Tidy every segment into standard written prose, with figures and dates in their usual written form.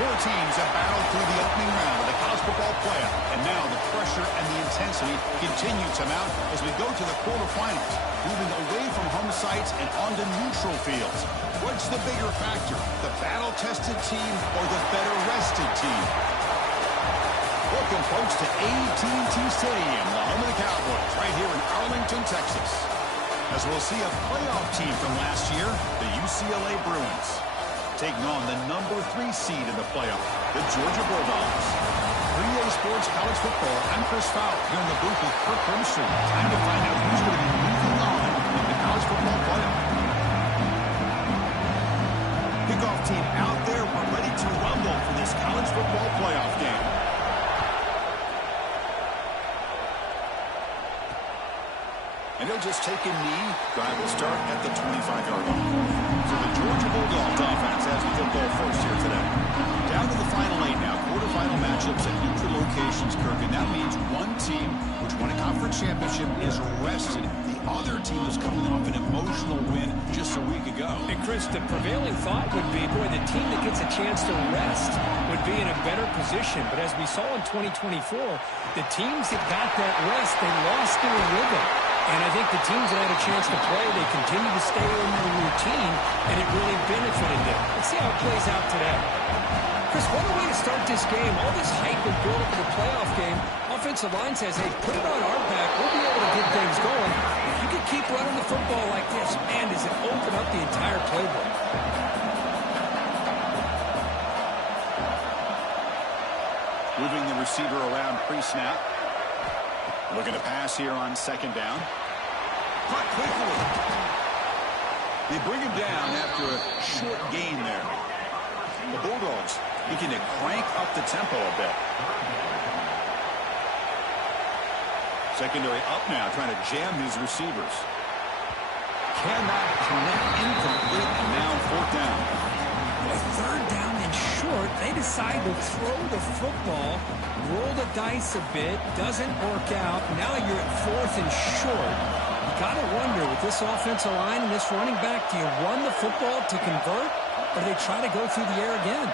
Four teams have battled through the opening round of the college football playoff, and now the pressure and the intensity continue to mount as we go to the quarterfinals, moving away from home sites and onto neutral fields. What's the bigger factor, the battle-tested team or the better-rested team? Welcome, folks, to AT&T Stadium, the home of the Cowboys, right here in Arlington, Texas. As we'll see a playoff team from last year, the UCLA Bruins, taking on the number 3 seed in the playoff, the Georgia Bulldogs. 3A Sports College Football, I'm Chris Fowler, here in the booth with Kirk Grimsby. Time to find out who's going to be moving on in the college football playoff. Kickoff team out there, we're ready to rumble for this college football playoff game. And he'll just take a knee. Drive will start at the 25-yard line. So the Georgia Bulldogs offense has the football first here today. Down to the final 8 now. Quarterfinal matchups at neutral locations, Kirk. And that means one team which won a conference championship is rested. The other team is coming off an emotional win just a week ago. And Chris, the prevailing thought would be, boy, the team that gets a chance to rest would be in a better position. But as we saw in 2024, the teams that got that rest, they lost their rhythm. And I think the teams that had a chance to play, they continue to stay in their routine, and it really benefited them. Let's see how it plays out today. Chris, what a way to start this game. All this hype and build up to the playoff game. Offensive line says, hey, put it on our back. We'll be able to get things going. If you can keep running the football like this, man, does it open up the entire playbook. Moving the receiver around pre-snap. Looking to pass here on second down. Cut quickly. They bring him down after a short gain there. The Bulldogs looking to crank up the tempo a bit. Secondary up now, trying to jam his receivers. Cannot connect, incomplete, and now fourth down. With third down and short, they decide to throw the football. Roll the dice a bit, doesn't work out. Now you're at fourth and short. You got to wonder, with this offensive line and this running back, do you run the football to convert, or do they try to go through the air again?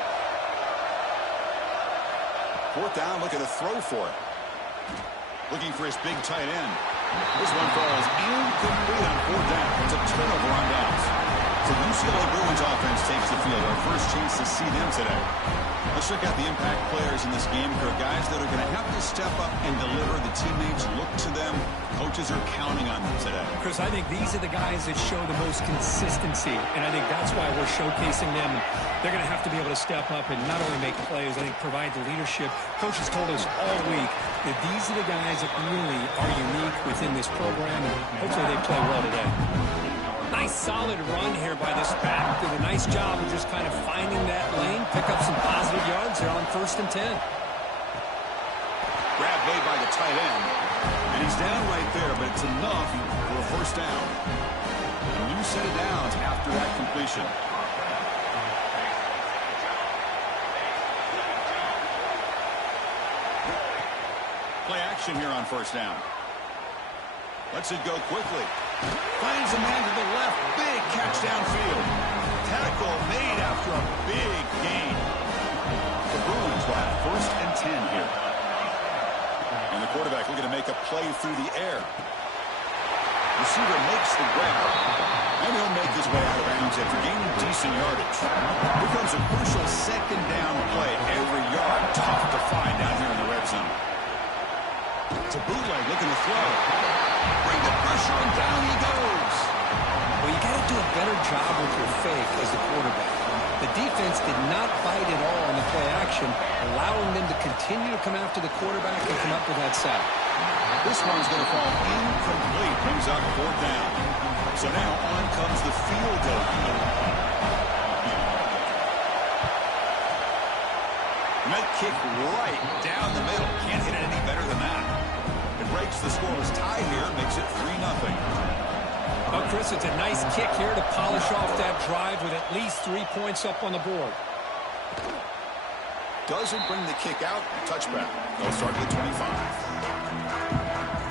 Fourth down, looking to throw for it. Looking for his big tight end. This one falls incomplete on fourth down. It's a turnover on downs. So the UCLA Bruins offense takes the field. Our first chance to see them today. Let's check out the impact players in this game, Kirk. Guys that are going to have to step up and deliver. The teammates look to them. Coaches are counting on them today. Chris, I think these are the guys that show the most consistency, and I think that's why we're showcasing them. They're going to have to be able to step up and not only make plays, I think provide the leadership. Coaches told us all week that these are the guys that really are unique within this program, and hopefully they play well today. Nice solid run here by this back. Did a nice job of just kind of finding that lane, pick up some positive yards there on 1st and 10. Grab made by the tight end, and he's down right there, but it's enough for a first down. A new set of downs after that completion. Play action here on first down. Lets it go quickly. Finds a man to the left. Big catch downfield. Tackle made after a big gain. The Bruins will have 1st and 10 here. And the quarterback looking to make a play through the air. Receiver makes the grab. And he'll make his way out of bounds after gaining decent yardage. Here comes a crucial second down play. Every yard tough to find down here in the red zone. It's a bootleg looking to throw. Bring the pressure, and down he goes. Well, you got to do a better job with your fake as a quarterback. The defense did not bite at all on the play action, allowing them to continue to come after the quarterback and come up with that sack. This one's going to fall incomplete. Brings up fourth down. So now on comes the field goal. Might kick right down the middle. Can't hit it any better than that. It breaks the scoreless tie here, makes it 3-0. Well, Chris, it's a nice kick here to polish off that drive with at least 3 points up on the board. Doesn't bring the kick out. Touchback. They'll start at the 25.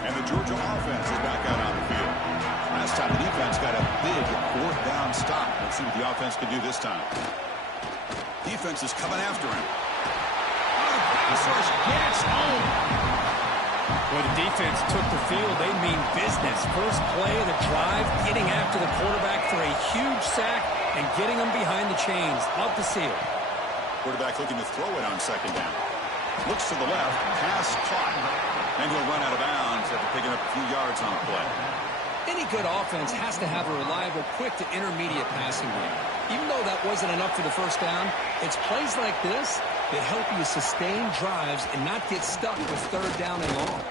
And the Georgia offense is back out on the field. Last time the defense got a big fourth down stop. Let's see what the offense can do this time. Defense is coming after him. Oh, the pass rush gets home. Well, the defense took the field. They mean business. First play of the drive, getting after the quarterback for a huge sack and getting him behind the chains. Love to see it. Quarterback looking to throw it on second down. Looks to the left. Pass caught. And he'll run out of bounds after picking up a few yards on the play. Any good offense has to have a reliable, quick to intermediate passing game. Even though that wasn't enough for the first down, it's plays like this that help you sustain drives and not get stuck with third down and long.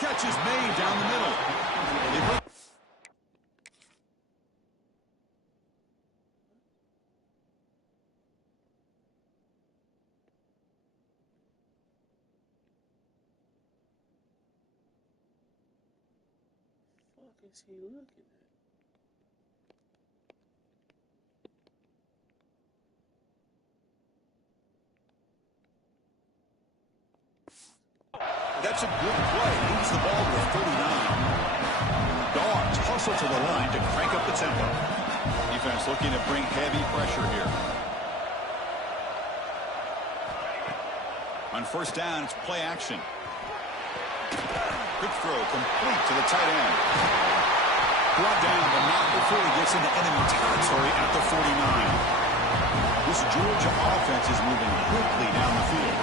Catch is made down the middle. What is he looking at? That's a good play. Moves the ball to 39. Dogs hustle to the line to crank up the tempo. Defense looking to bring heavy pressure here. On first down, it's play action. Quick throw complete to the tight end. Brought down, but not before he gets into enemy territory at the 49. This Georgia offense is moving quickly down the field.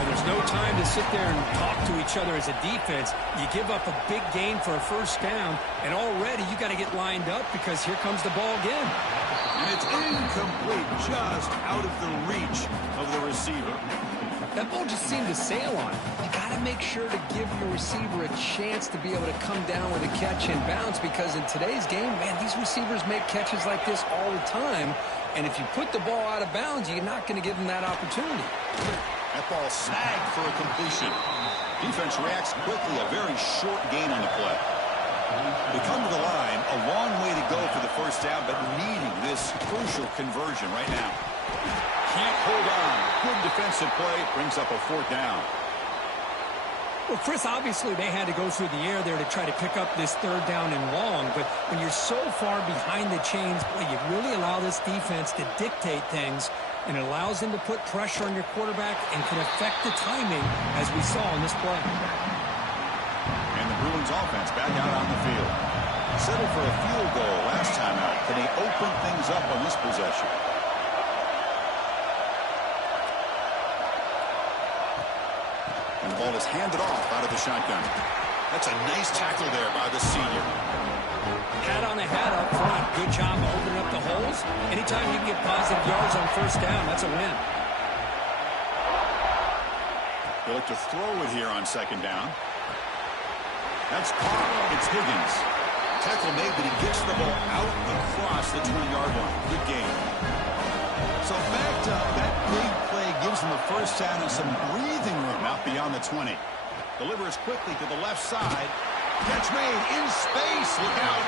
And there's no time to sit there and talk to each other as a defense. You give up a big gain for a first down, and already you got to get lined up because here comes the ball again. And it's incomplete, just out of the reach of the receiver. That ball just seemed to sail on it. You got to make sure to give your receiver a chance to be able to come down with a catch and bounce, because in today's game, man, these receivers make catches like this all the time. And if you put the ball out of bounds, you're not going to give them that opportunity. That ball snagged for a completion. Defense reacts quickly, a very short gain on the play. They come to the line, a long way to go for the first down, but needing this crucial conversion right now. Can't hold on. Good defensive play, brings up a fourth down. Well, Chris, obviously they had to go through the air there to try to pick up this third down and long, but when you're so far behind the chains, boy, you really allow this defense to dictate things, and it allows them to put pressure on your quarterback and can affect the timing, as we saw in this play. And the Bruins offense back out on the field. Settled for a field goal last time out. Can they open things up on this possession? And the ball is handed off out of the shotgun. That's a nice tackle there by the senior. Pat on the hat up front. Good job opening up the holes. Anytime you can get positive yards on first down, that's a win. They look to throw it here on second down. That's caught. It's Higgins. Tackle made, but he gets the ball out across the 20-yard line. Good game. So backed up, that big play gives him the first down and some breathing room out beyond the 20. Delivers quickly to the left side. Catch made in space. Look out.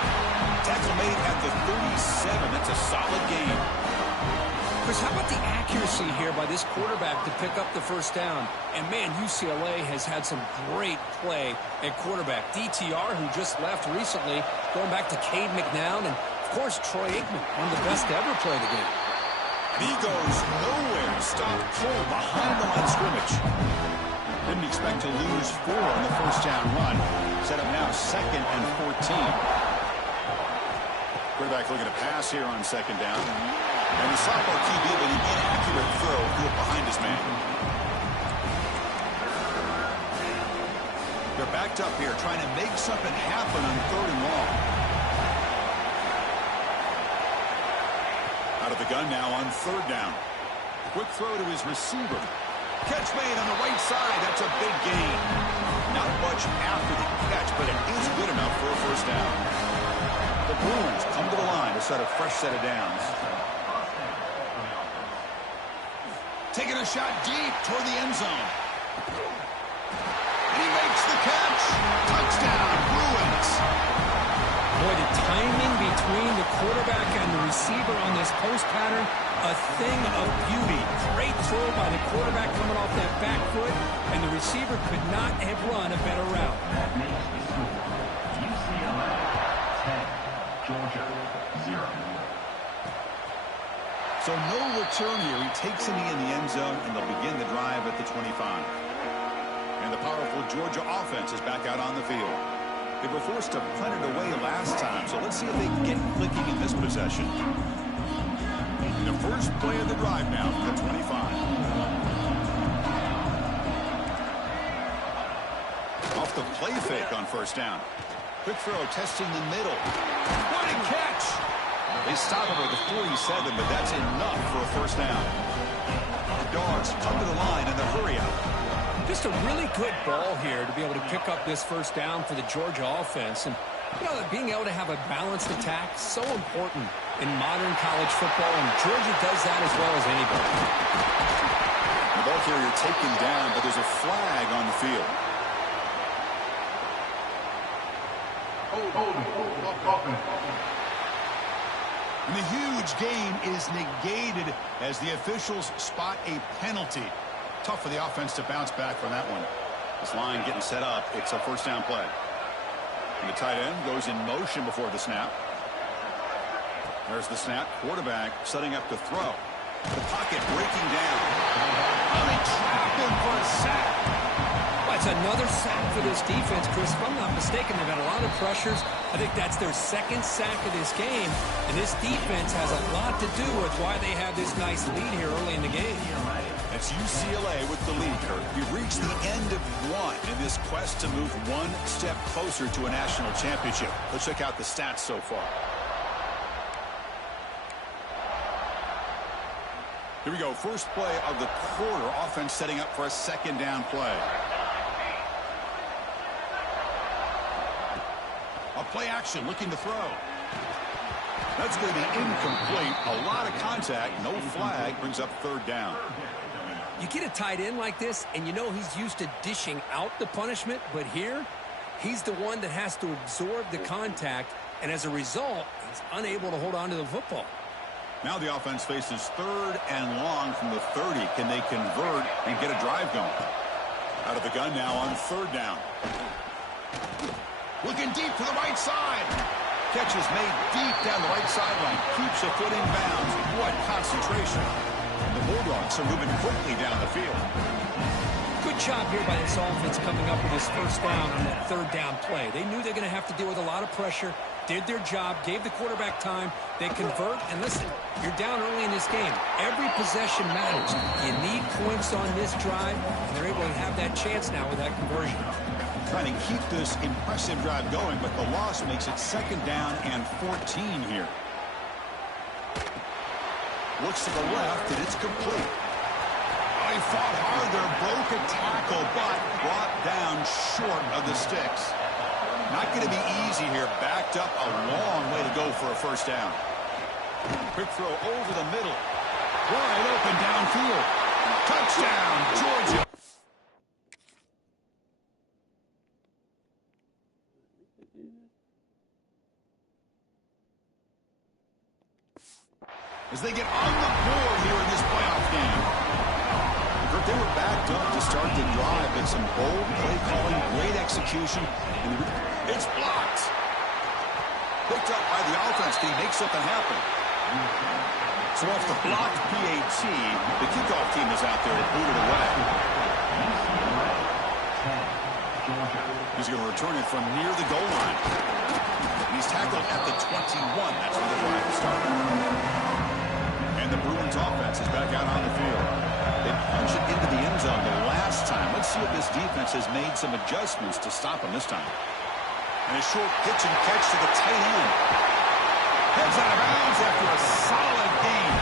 Tackle made at the 37. That's a solid game. Chris, how about the accuracy here by this quarterback to pick up the first down? And, man, UCLA has had some great play at quarterback. DTR, who just left recently, going back to Cade McNown, and, of course, Troy Aikman, one of the best to ever play the game. And he goes nowhere. Stopped cold behind the line of scrimmage. Didn't expect to lose 4 on the first down run. Set up now 2nd and 14. Quarterback looking to pass here on second down. And the sophomore QB with an inaccurate throw threw it behind his man. They're backed up here trying to make something happen on third and long. Out of the gun now on third down. Quick throw to his receiver. Catch made on the right side. That's a big gain. Not much after the catch, but it is good enough for a first down. The Bruins come to the line to set a fresh set of downs. Taking a shot deep toward the end zone. And he makes the catch. Touchdown, Bruins. Boy, the timing between the quarterback and the receiver on this post pattern, a thing of beauty. Great throw by the quarterback coming off that back foot, and the receiver could not have run a better route. That makes the score UCLA 10, Georgia 0. So no return here. He takes it in the end zone, and they'll begin the drive at the 25. And the powerful Georgia offense is back out on the field. They were forced to punt it away last time, so let's see if they can get clicking in this possession. The first play of the drive now from the 25. Off the play fake on first down. Quick throw testing the middle. What a catch! They stop him at the 47, but that's enough for a first down. The Dogs come to the line in the hurry up. Just a really good ball here to be able to pick up this first down for the Georgia offense. And, you know, being able to have a balanced attack is so important in modern college football, and Georgia does that as well as anybody. The ball carrier taken down, but there's a flag on the field. And the huge game is negated as the officials spot a penalty. Tough for the offense to bounce back from that one. This line getting set up. It's a first down play. And the tight end goes in motion before the snap. There's the snap. Quarterback setting up to throw. The pocket breaking down. And they trap him for a sack. Well, it's another sack for this defense, Chris. If I'm not mistaken, they've had a lot of pressures. I think that's their second sack of this game. And this defense has a lot to do with why they have this nice lead here early in the game. It's UCLA with the lead, Kirk. We've reached the end of one in this quest to move one step closer to a national championship. Let's check out the stats so far. Here we go. First play of the quarter. Offense setting up for a second down play. A play action looking to throw. That's going to be incomplete. A lot of contact. No flag. Brings up third down. You get a tight end like this, and you know he's used to dishing out the punishment, but here, he's the one that has to absorb the contact, and as a result, he's unable to hold on to the football. Now the offense faces third and long from the 30. Can they convert and get a drive going? Out of the gun now on third down. Looking deep to the right side. Catch is made deep down the right sideline. Keeps a foot in bounds. What concentration. The Bulldogs are moving quickly down the field. Good job here by this offense coming up with this first down on that third down play. They knew they're going to have to deal with a lot of pressure, did their job, gave the quarterback time. They convert, and listen, you're down early in this game. Every possession matters. You need points on this drive, and they're able to have that chance now with that conversion. Trying to keep this impressive drive going, but the loss makes it second down and 14 here. Looks to the left, and it's complete. He fought hard there, broke a tackle, but brought down short of the sticks. Not going to be easy here. Backed up a long way to go for a first down. Quick throw over the middle. Wide open downfield. Touchdown, Georgia. As they get on the board here in this playoff game. They were backed up to start the drive, but some bold play calling, great execution. And it's blocked. Picked up by the offense. Can he make something happen? So off the blocked PAT, the kickoff team is out there to boot it away. He's going to return it from near the goal line. He's tackled at the 21. That's where the drive started. And the Bruins offense is back out on the field. They punched it into the end zone the last time. Let's see if this defense has made some adjustments to stop them this time. And a short pitch and catch to the tight end. Heads out of bounds after a solid game.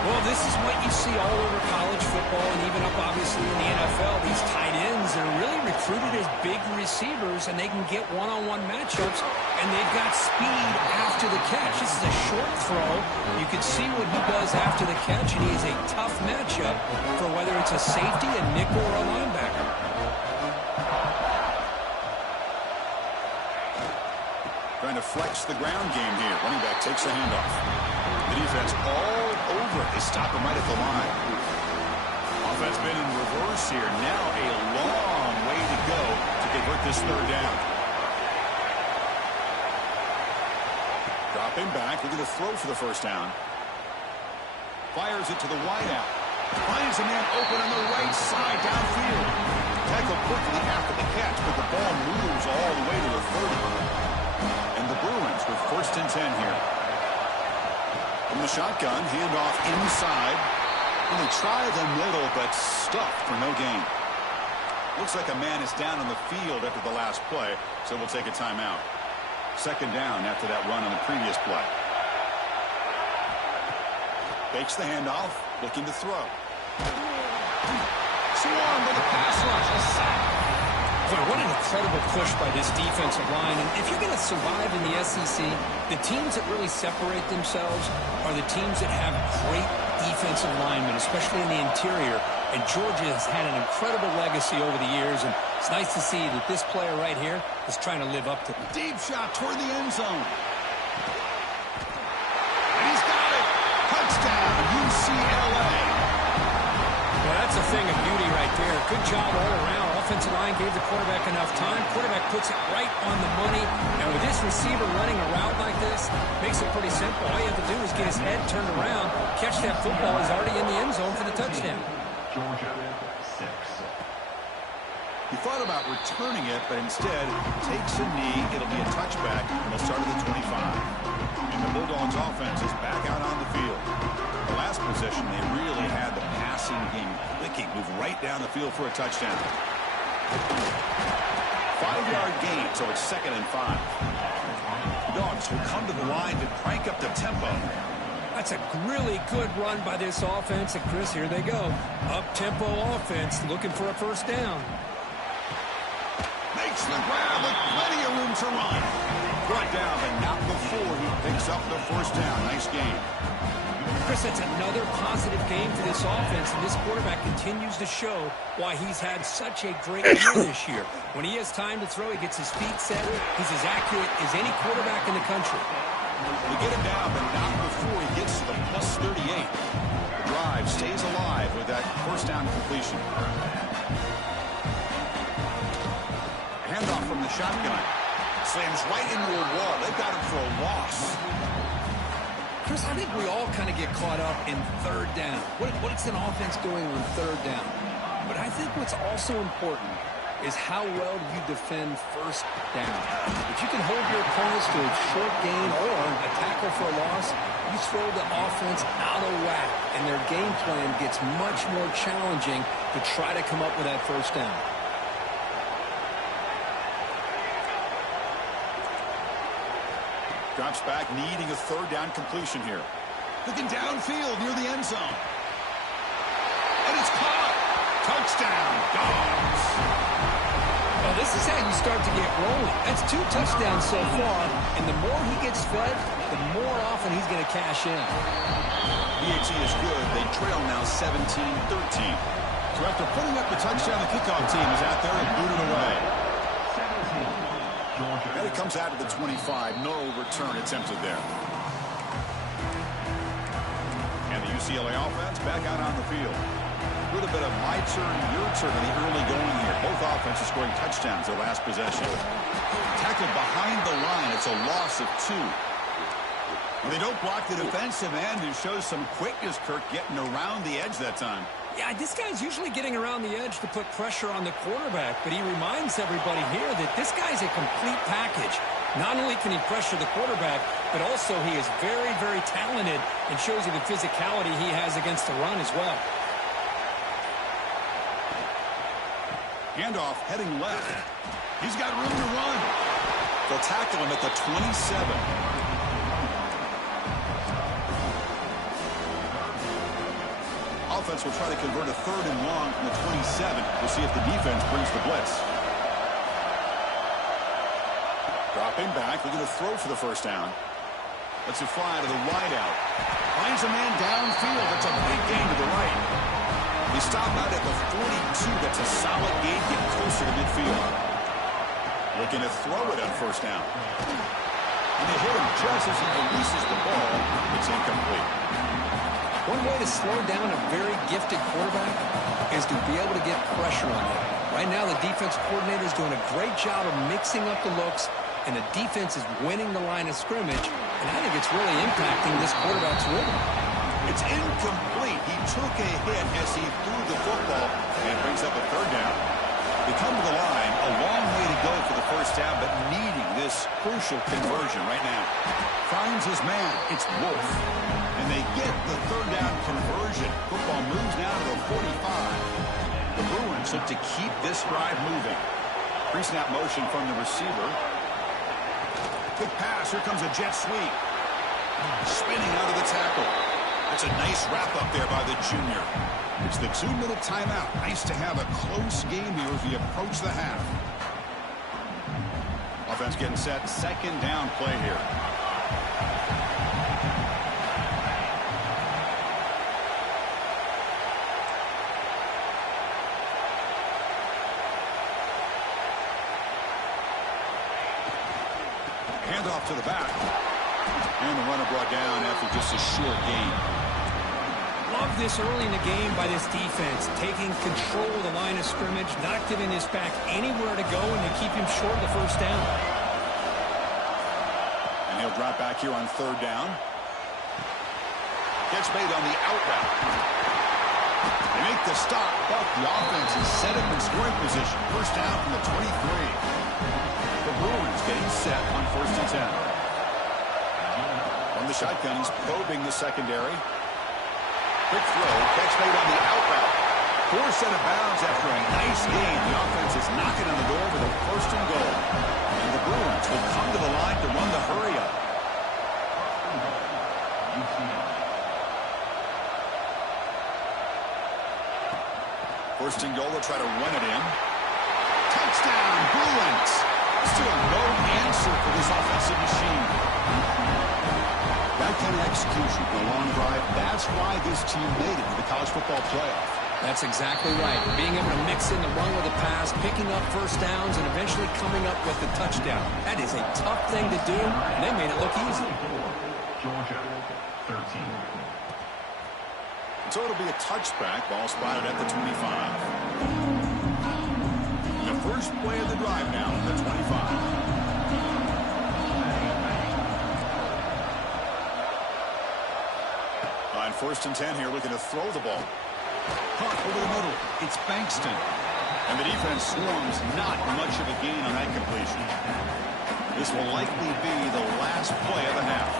Well, this is what you see all over college football and even up, obviously, in the NFL. These tight ends are really recruited as big receivers, and they can get one-on-one matchups, and they've got speed after the catch. This is a short throw. You can see what he does after the catch, and he is a tough matchup for whether it's a safety, a nickel, or a linebacker. Trying to flex the ground game here. Running back takes the handoff. The defense all over it. They stop him right at the line. Offense been in reverse here. Now a long way to go to convert this third down. Dropping back. Looking to throw for the first down. Fires it to the wideout. Finds a man open on the right side downfield. Tackle quickly after the catch, but the ball moves all the way to the 30. And the Bruins with 1st and 10 here. From the shotgun, handoff inside. And they try the middle, but stuffed for no gain. Looks like a man is down on the field after the last play, so we'll take a timeout. 2nd down after that run on the previous play. Fakes the handoff, looking to throw. Swarmed by the pass rush, a sack. Boy, what an incredible push by this defensive line. And if you're going to survive in the SEC, the teams that really separate themselves are the teams that have great defensive linemen, especially in the interior. And Georgia has had an incredible legacy over the years, and it's nice to see that this player right here is trying to live up to it. Deep shot toward the end zone. And he's got it. Touchdown, UCLA. Well, that's a thing of beauty right there. Good job all around. Offensive line gave the quarterback enough time. Quarterback puts it right on the money. And with this receiver running a route like this, makes it pretty simple. All you have to do is get his head turned around, catch that football. He's already in the end zone for the touchdown. Georgia 6. He thought about returning it, but instead takes a knee. It'll be a touchback, and they'll start at the 25. And the Bulldogs offense is back out on the field. The last possession, they really had the passing game clicking, move right down the field for a touchdown. 5-yard gain, so it's 2nd and 5. The Dogs will come to the line to crank up the tempo. That's a really good run by this offense. And, Chris, here they go. Up-tempo offense looking for a 1st down. Makes the grab with plenty of room to run. Brought down, but not before he picks up the 1st down. Nice game. Chris, that's another positive game for this offense, and this quarterback continues to show why he's had such a great year this year. When he has time to throw, he gets his feet set. He's as accurate as any quarterback in the country. We get him down, but not before he gets to the plus 38. The drive stays alive with that 1st down completion. Handoff from the shotgun. Slams right into a wall. They've got him for a loss. Chris, I think we all kind of get caught up in 3rd down. What's an offense doing on 3rd down? But I think what's also important is how well you defend 1st down. If you can hold your opponents to a short gain or a tackle for a loss, you throw the offense out of whack, and their game plan gets much more challenging to try to come up with that 1st down. Drops back, needing a 3rd down completion here. Looking downfield near the end zone. And it's caught. Touchdown, Dogs. Well, this is how you start to get rolling. That's 2 touchdowns so far, and the more he gets fed, the more often he's going to cash in. BAT is good. They trail now 17-13. So after putting up the touchdown, the kickoff team is out there and booted away. And it comes out of the 25. No return attempted there. And the UCLA offense back out on the field. A little bit of my turn, your turn in the early going here. Both offenses scoring touchdowns their last possession. Tackled behind the line. It's a loss of 2. They don't block the defensive end and shows some quickness, Kirk, getting around the edge that time. Yeah, this guy's usually getting around the edge to put pressure on the quarterback, but he reminds everybody here that this guy's a complete package. Not only can he pressure the quarterback, but also he is very, very talented and shows you the physicality he has against the run as well. Handoff heading left. He's got room to run. They'll tackle him at the 27. Offense will try to convert a 3rd and long from the 27. We'll see if the defense brings the blitz. Dropping back, looking to throw for the 1st down. Lets it fly to the wideout. Finds a man downfield. That's a big gain to the right. They stop out at the 42. That's a solid gain, getting closer to midfield. Looking to throw it on 1st down. And they hit him just as he releases the ball. It's incomplete. One way to slow down a very gifted quarterback is to be able to get pressure on him. Right now, the defense coordinator is doing a great job of mixing up the looks, and the defense is winning the line of scrimmage, and I think it's really impacting this quarterback's rhythm. It's incomplete. He took a hit as he threw the football, and brings up a third down. They come to the line, a long way to go for the first down, but needing this crucial conversion right now. Finds his man. It's Wolf. And they get the third down conversion. Football moves now to the 45. The Bruins look to keep this drive moving. Pre-snap motion from the receiver. Quick pass. Here comes a jet sweep. Spinning out of the tackle. That's a nice wrap-up there by the junior. It's the 2-minute timeout. Nice to have a close game here as we approach the half. Offense getting set. Second down play here. Handoff to the back. And the runner brought down after just a short gain. Love this early in the game by this defense. Taking control of the line of scrimmage, not giving this back anywhere to go, and to keep him short of the first down. And he'll drop back here on third down. Gets made on the out route. They make the stop, but the offense is set up in scoring position. First down from the 23. The Bruins getting set on 1st and 10. From the shotgun, he's probing the secondary. Quick throw, catch made on the out route. Forced out of bounds after a nice gain. The offense is knocking on the door with a 1st and goal. And the Bruins will come to the line to run the hurry up. First and goal, they'll try to run it in. Touchdown, Bruins! Still no answer for this offensive machine. That kind of execution, the long drive, that's why this team made it to the college football playoff. That's exactly right. Being able to mix in the run with the pass, picking up first downs, and eventually coming up with the touchdown. That is a tough thing to do, and they made it look easy. Georgia, 13. So it'll be a touchback, ball spotted at the 25. The first play of the drive now, the 25. On 1st and 10 here, looking to throw the ball. Hunt over the middle. It's Bankston. And the defense swarms, not much of a gain on that completion. This will likely be the last play of the half.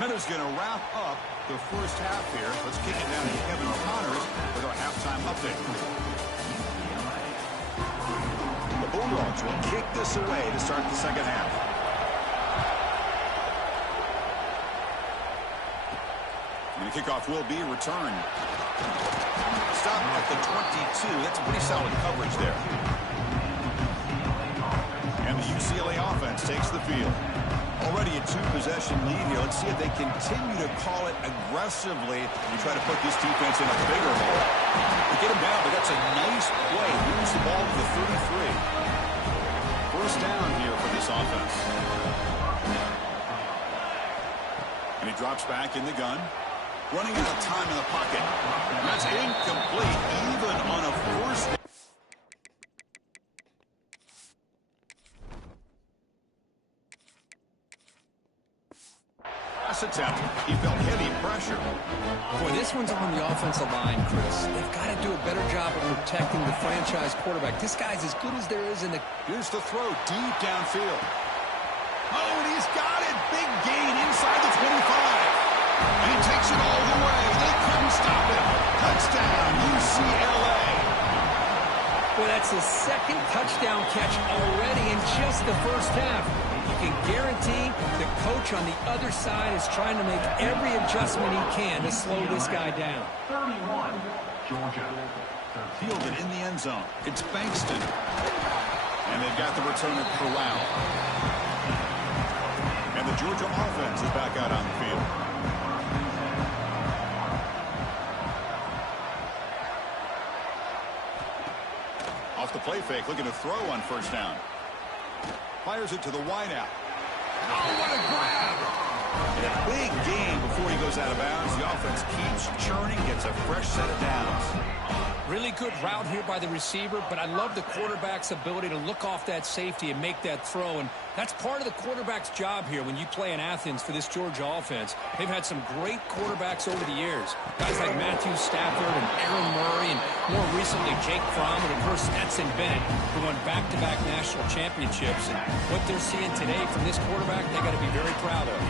Minutes going to wrap up the first half here. Let's kick it down to Kevin Connors with our halftime update. The Bulldogs will kick this away to start the second half. And the kickoff will be returned. Stop at the 22. That's a pretty solid coverage there. And the UCLA offense takes the field. Already a 2-possession lead here. Let's see if they continue to call it aggressively and try to put this defense in a bigger hole. They get him down, but that's a nice play. Moves the ball to the 33. First down here for this offense. And he drops back in the gun. Running out of time in the pocket. And that's incomplete, even on a first down. Attempt. He felt heavy pressure. Boy, this one's on the offensive line, Chris. They've got to do a better job of protecting the franchise quarterback. This guy's as good as there is in the... Here's the throw deep downfield. Oh, and he's got it. Big gain inside the 25. And he takes it all the way. They couldn't stop it. Touchdown, UCLA. Well, that's his second touchdown catch already in just the first half. You can guarantee the coach on the other side is trying to make every adjustment he can to slow this guy down. 31, Georgia. Fielded in the end zone. It's Bankston. And they've got the returner Corral. And the Georgia offense is back out on the field. Off the play fake, looking to throw on first down. Fires it to the wideout. Oh, what a grab! And a big gain before he goes out of bounds. The offense keeps churning, gets a fresh set of downs. Really good route here by the receiver, but I love the quarterback's ability to look off that safety and make that throw. And that's part of the quarterback's job here when you play in Athens for this Georgia offense. They've had some great quarterbacks over the years. Guys like Matthew Stafford and Aaron Murray, and more recently Jake Fromm, and of course Stetson Bennett, who won back-to-back national championships. And what they're seeing today from this quarterback, they got to be very proud of.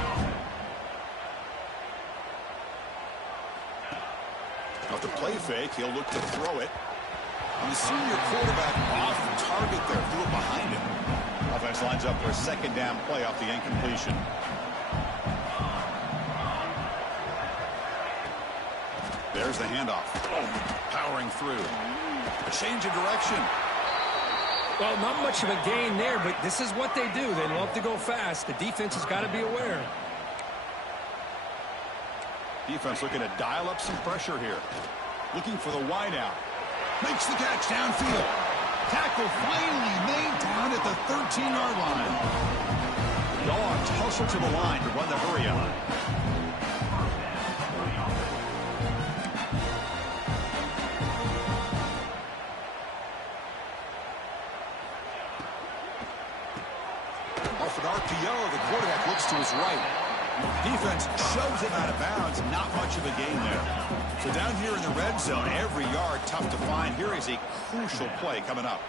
Off the play fake, he'll look to throw it. And the senior quarterback off target there, threw it behind him. Offense lines up for a second down play off the incompletion. There's the handoff. Powering through. A change of direction. Well, not much of a gain there, but this is what they do. They love to go fast. The defense has got to be aware. Defense looking to dial up some pressure here. Looking for the wide out. Makes the catch downfield. Tackle finally made down at the 13-yard line. Dogs hustle to the line to run the hurry on. Off an RPO, the quarterback looks to his right. Defense shoves him out of bounds. Not much of a gain there. So down here in the red zone, every yard tough to find. Here is a crucial play coming up.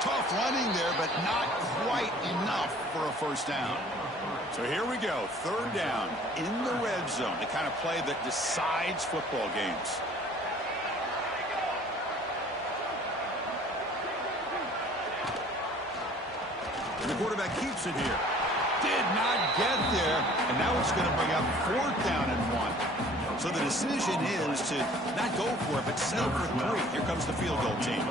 Tough running there, but not quite enough for a first down. So here we go. Third down in the red zone. The kind of play that decides football games. And the quarterback keeps it here. Did not get there. And now it's going to bring up fourth down and 1. So the decision is to not go for it, but settle for 3. Here comes the field goal team.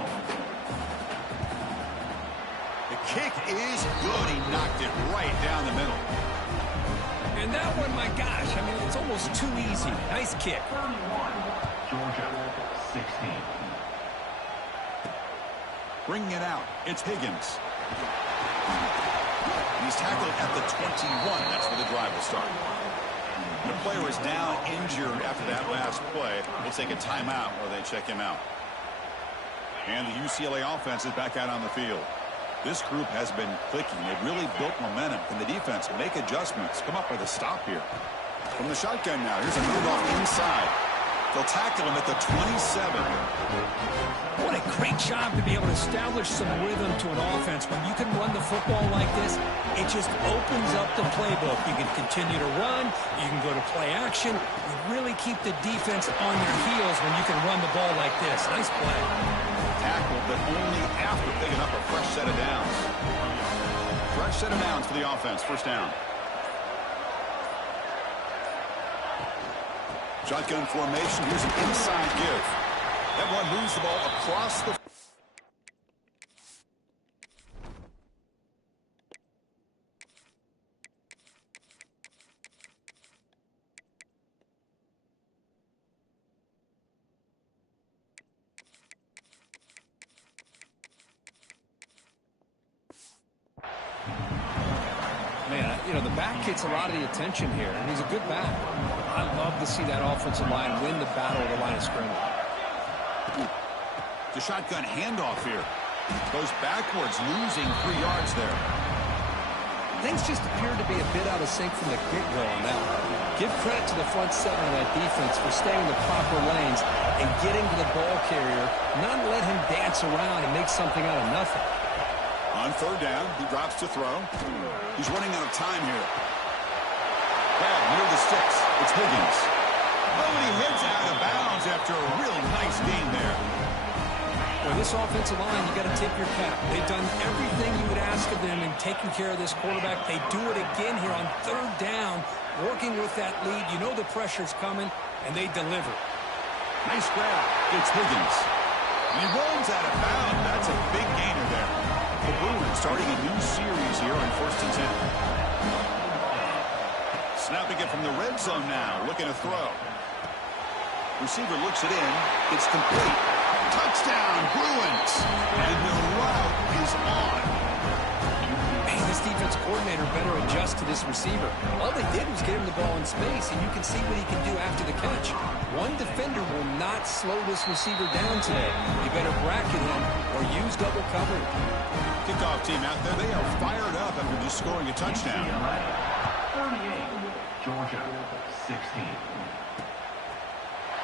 The kick is good. He knocked it right down the middle. And that one, my gosh, I mean, it's almost too easy. Nice kick. 31, Georgia, 16. Bringing it out. It's Higgins. He's tackled at the 21. That's where the drive will start. The player is down injured after that last play. We'll take a timeout while they check him out. And the UCLA offense is back out on the field. This group has been clicking. They've really built momentum. Can the defense make adjustments? Come up with a stop here. From the shotgun now. Here's a handoff inside. They'll tackle him at the 27. What a great job to be able to establish some rhythm to an offense. When you can run the football like this, it just opens up the playbook. You can continue to run. You can go to play action. You really keep the defense on their heels when you can run the ball like this. Nice play. Tackle, but only after picking up a fresh set of downs. Fresh set of downs for the offense. First down. Shotgun formation. Here's an inside give. That one moves the ball across the... Man, you know, the back gets a lot of the attention here, and he's a good back. I love to see that offensive line win the battle of the line of scrimmage. The shotgun handoff here. Goes backwards, losing 3 yards there. Things just appeared to be a bit out of sync from the get-go on that one. Give credit to the front seven of that defense for staying in the proper lanes and getting to the ball carrier, not let him dance around and make something out of nothing. On third down, he drops to throw. He's running out of time here. Grab near the sticks. It's Higgins. Oh, and he heads out of bounds after a really nice game there. Well, this offensive line, you got to tip your cap. They've done everything you would ask of them in taking care of this quarterback. They do it again here on third down, working with that lead. You know the pressure's coming, and they deliver. Nice grab. It's Higgins. And he runs out of bounds. That's a big gainer there. The Bruins starting a new series here on 1st and 10. Snapping it from the red zone now, looking to throw. Receiver looks it in. It's complete. Touchdown, Bruins. And the route is on. Man, this defense coordinator better adjust to this receiver. All they did was get him the ball in space, and you can see what he can do after the catch. One defender will not slow this receiver down today. You better bracket him or use double coverage. Kickoff team out there. They are fired up after just scoring a touchdown. 38, Georgia 16.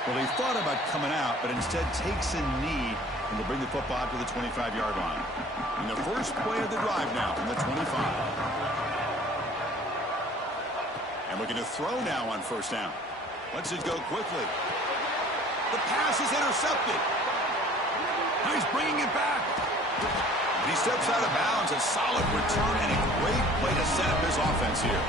Well, he thought about coming out, but instead takes a knee and will bring the football to the 25-yard line. And the first play of the drive now from the 25. And looking to throw now on first down. Lets it go quickly. The pass is intercepted. Now he's bringing it back. And he steps out of bounds. A solid return and a great play to set up his offense here.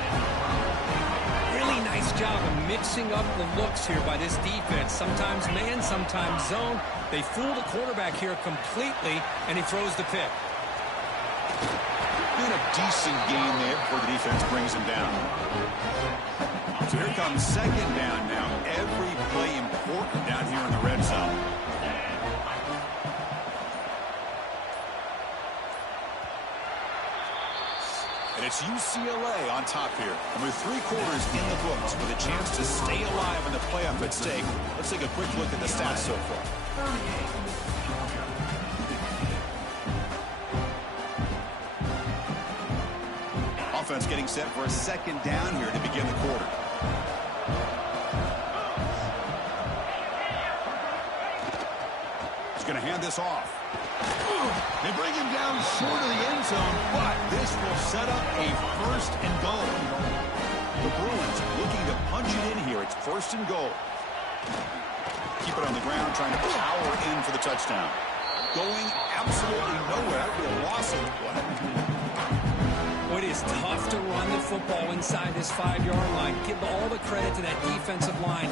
Really nice job of mixing up the looks here by this defense. Sometimes man, sometimes zone. They fool the quarterback here completely, and he throws the pick. Doing a decent gain there before the defense brings him down. So here comes second down now. Every play important down here in the red zone. And it's UCLA on top here. And with 3 quarters in the books with a chance to stay alive in the playoff at stake, let's take a quick look at the stats so far. Offense getting set for a second down here to begin the quarter. He's going to hand this off. They bring him down short of the end zone, but this will set up a first and goal. The Bruins looking to punch it in here. It's first and goal. Keep it on the ground, trying to power in for the touchdown. Going absolutely nowhere after the loss of the play. It is tough to run the football inside this 5-yard line. Give all the credit to that defensive line,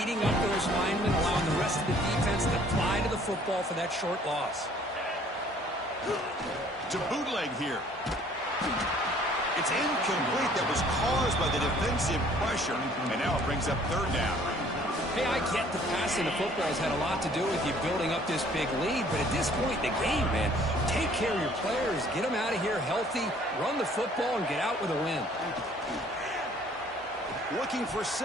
eating up those linemen, allowing the rest of the defense to fly to the football for that short loss. To bootleg here. It's incomplete. That was caused by the defensive pressure. And now it brings up third down. Hey, I get the passing the football has had a lot to do with you building up this big lead, but at this point in the game, man, take care of your players, get them out of here healthy, run the football, and get out with a win. Looking for 6.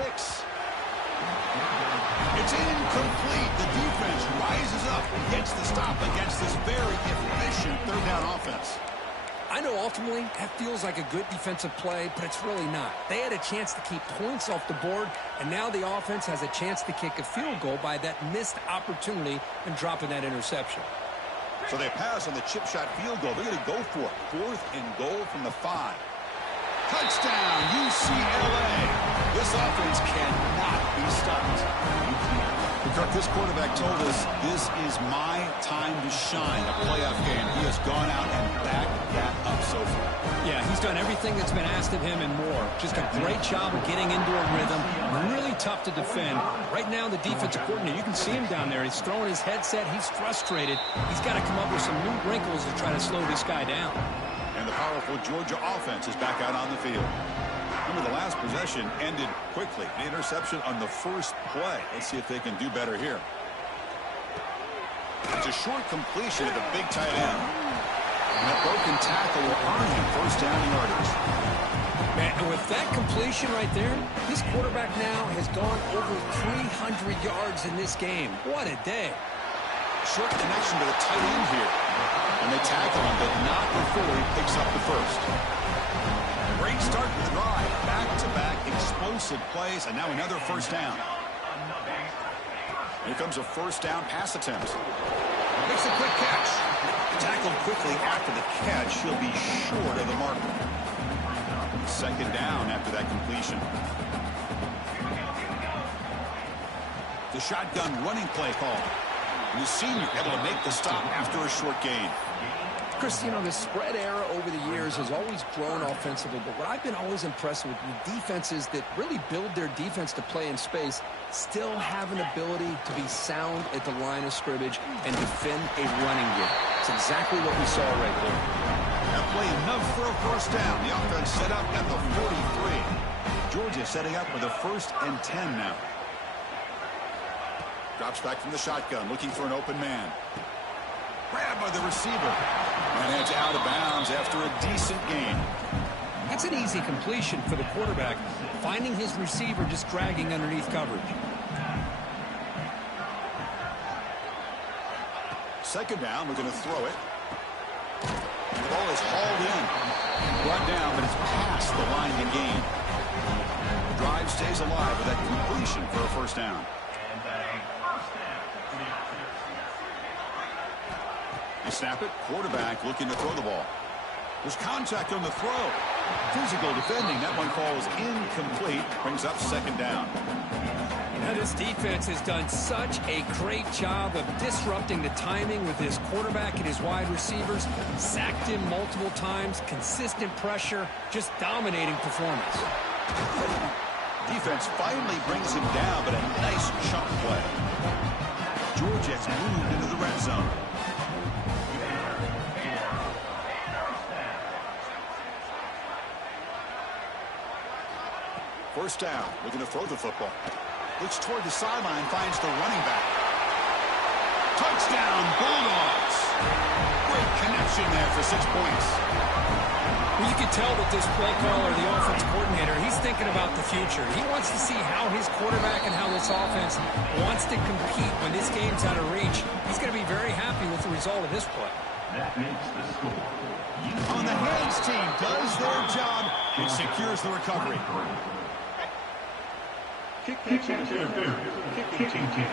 It's incomplete. The defense rises up, gets the stop against this very efficient third down offense. I know ultimately that feels like a good defensive play, but it's really not. They had a chance to keep points off the board, and now the offense has a chance to kick a field goal by that missed opportunity and dropping that interception. So they pass on the chip shot field goal. They're going to go for it. 4th and goal from the 5. Touchdown, UCLA. This offense cannot be stopped. Kirk, this quarterback told us this is my time to shine, a playoff game. He has gone out and backed that up so far. Yeah, he's done everything that's been asked of him and more. Just a great job of getting into a rhythm. Really tough to defend. Right now, the defensive coordinator, you can see him down there. He's throwing his headset. He's frustrated. He's got to come up with some new wrinkles to try to slow this guy down. And the powerful Georgia offense is back out on the field. Remember, the last possession ended quickly. An interception on the first play. Let's see if they can do better here. It's a short completion to the big tight end. And that broken tackle will earn him first down yardage. Man, and with that completion right there, this quarterback now has gone over 300 yards in this game. What a day. Short connection to the tight end here. And they tackle him, but not before he picks up the first. Great start to the drive. Back-to-back explosive plays, and now another first down. Here comes a first down pass attempt. Makes a quick catch. Tackled quickly after the catch. He'll be short of the marker. Second down after that completion. The shotgun running play call. And the senior able to make the stop after a short gain. Chris, you know, the spread era over the years has always grown offensively, but what I've been always impressed with the defenses that really build their defense to play in space still have an ability to be sound at the line of scrimmage and defend a running game. It's exactly what we saw right there. That play enough for a first down. The offense set up at the 43. Georgia setting up with a 1st and 10 now. Drops back from the shotgun, looking for an open man. Grabbed by the receiver. And it's out of bounds after a decent gain. That's an easy completion for the quarterback, finding his receiver just dragging underneath coverage. Second down, we're going to throw it. The ball is hauled in. Brought down, but it's past the line to gain. The drive stays alive with that completion for a first down. They snap it. Quarterback looking to throw the ball. There's contact on the throw. Physical defending. That one falls incomplete. Brings up second down. Now, this defense has done such a great job of disrupting the timing with his quarterback and his wide receivers. Sacked him multiple times. Consistent pressure. Just dominating performance. Defense finally brings him down, but a nice chunk play. Georgia has moved into the red zone. First down. Looking to throw the football. Looks toward the sideline, finds the running back. Touchdown, Bulldogs. Great connection there for 6 points. Well, you can tell that this play caller, the offense coordinator, he's thinking about the future. He wants to see how his quarterback and how this offense wants to compete when this game's out of reach. He's going to be very happy with the result of this play. That makes the score. On the hands team does their job. It secures the recovery. Kicking interference. Kicking team.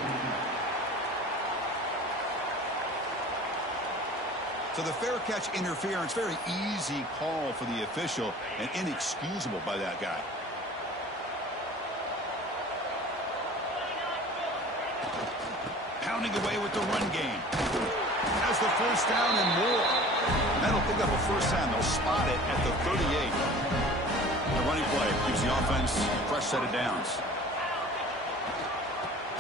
So the fair catch interference, very easy call for the official and inexcusable by that guy. Pounding away with the run game. Has the first down and more. That'll pick up a first down. They'll spot it at the 38. The running play gives the offense a fresh set of downs.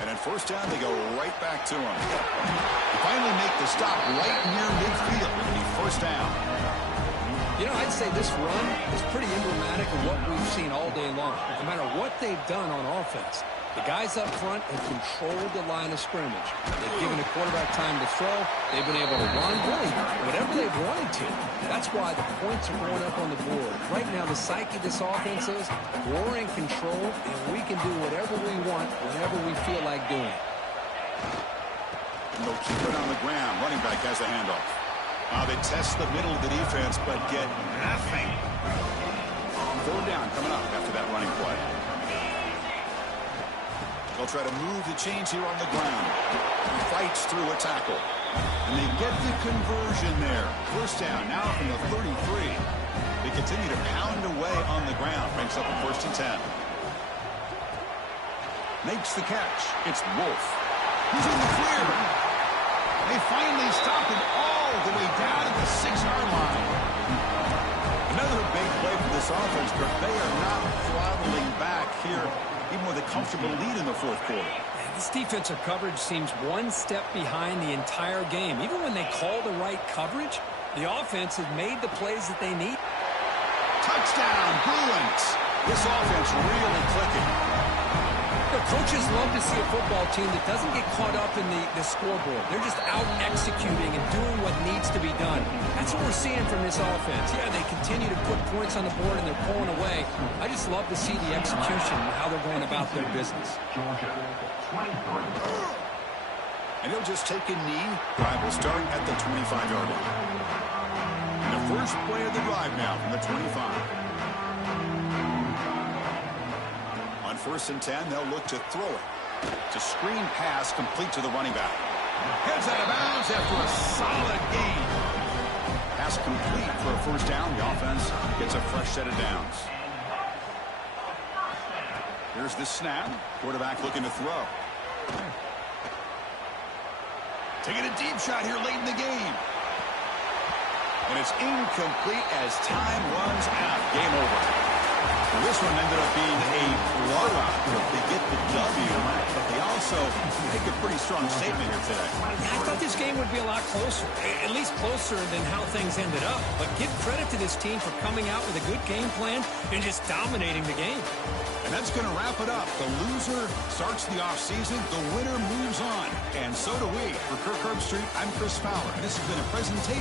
And at first down, they go right back to him. They finally make the stop right near midfield. It'll be first down. You know, I'd say this run is pretty emblematic of what we've seen all day long. No matter what they've done on offense, the guys up front have controlled the line of scrimmage. They've given the quarterback time to throw. They've been able to run, really, whatever they've wanted to. That's why the points are going up on the board. Right now, the psyche of this offense is we're in control, and we can do whatever we want whenever we feel like doing it. And they'll keep it on the ground. Running back has the handoff. They test the middle of the defense, but get nothing. Third down coming up after that running play. They'll try to move the chains here on the ground. Fights through a tackle. And they get the conversion there. First down now from the 33. They continue to pound away on the ground. Brings up a first and 10. Makes the catch. It's Wolf. He's in the clear. They finally stop him all the way down at the 6-yard line. Another big play for this offense, but they are not throttling back here, even with a comfortable lead in the fourth quarter. This defensive coverage seems one step behind the entire game. Even when they call the right coverage, the offense has made the plays that they need. Touchdown, Bruins. This offense really clicking. The coaches love to see a football team that doesn't get caught up in the scoreboard. They're just out executing and doing what needs to be done. That's what we're seeing from this offense. Yeah, they continue to put points on the board and they're pulling away. I just love to see the execution and how they're going about their business. Georgia, 23. And he'll just take a knee. Drive will start at the 25-yard line. And the first play of the drive now from the 25. On first and 10, they'll look to throw it. To screen pass complete to the running back. Heads out of bounds after a solid gain. Pass complete for a first down. The offense gets a fresh set of downs. Here's the snap. Quarterback looking to throw. Taking a deep shot here late in the game. And it's incomplete as time runs out. Game over. This one ended up being a blowout. They get the W, but they also make a pretty strong statement here today. Yeah, I thought this game would be a lot closer, at least closer than how things ended up. But give credit to this team for coming out with a good game plan and just dominating the game. And that's going to wrap it up. The loser starts the offseason. The winner moves on. And so do we. For Kirk Herbstreit, I'm Chris Fowler. This has been a presentation